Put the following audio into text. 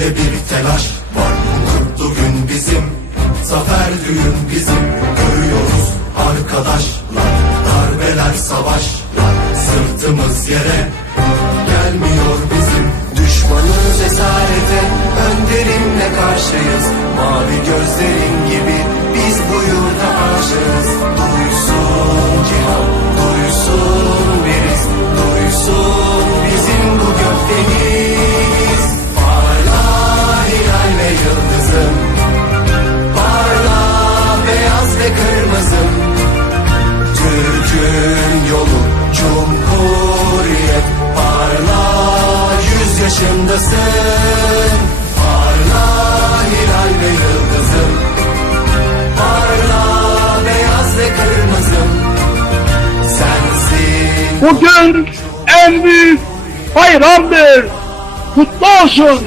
içinde bir telaş var. Mutlu gün bizim, zafer düğün bizim. Görüyoruz arkadaşlar, darbeler savaşlar. Sırtımız yere gelmiyor bizim. Düşmanın cesarete, önderimle karşıyız. Mavi gözlerin gibi biz Tüm yolu Cumhuriyet parla Yüz yaşındasın. Parla hilal ve yıldızım. Parla beyaz ve kırmızım. Sensin. Bugün en büyük bayramdır. Kutlu olsun.